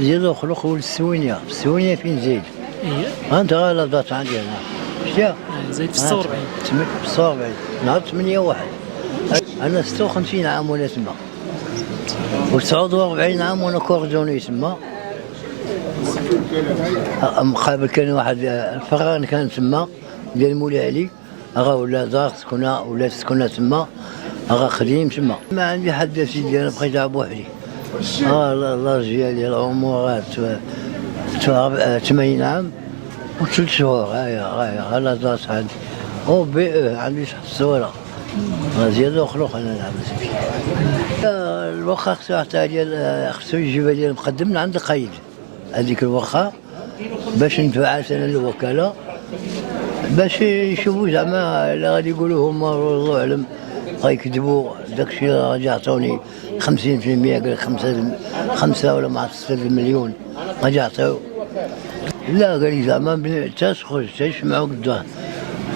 زيادة خلق السوينية، السوينية فين زيد؟ ايه أنت غير لضات عندي أنا. شتيها؟ زايد في 46. 46 نهار 8/1. أنا 56 عام وأنا تما. و49 عام وأنا كوردوني تما. مقابل كان واحد الفران كان تما ديال مولاي علي، أغا ولا دار سكنة ولا سكنة تما، أغا قديم تما. ما عندي حد سيدي، أنا بقيت على بوحدي. الله ديالي العمر 80 عام و3 شهور. هاي لا دار عندي. أو بي عندي الصورة. زيادة وخلوق أنا نعمل فيه. الوخا خصو يجيبها لي المقدم من عند القايد. هذيك الوخا باش نتبعث انا للوكاله باش يشوفوا زعما لا غادي يقولوا هما الله اعلم غيكذبوا داكشي غادي يعطوني 50%، قال لك 5 ولا ما عرفت 6 مليون غادي يعطيو. لا قال لي زعما تسخر تسمعوا قدام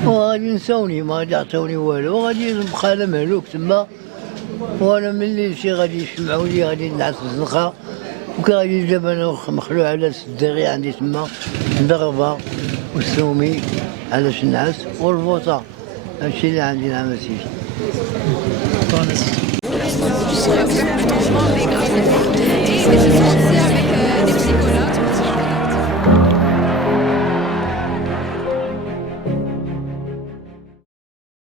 وغادي ينسوني، ما غادي يعطوني والو، وغادي نبقى انا مهلوك تما. وانا ملي شي غادي يسمعوا لي غادي نعس الزنقه، وكان دابا انا مخلوع على السداغي عندي تما ضربه والسومي علاش نعس والفوطه. هادشي اللي عندي نعمل فيه. Et c'est censé avec des psychologues.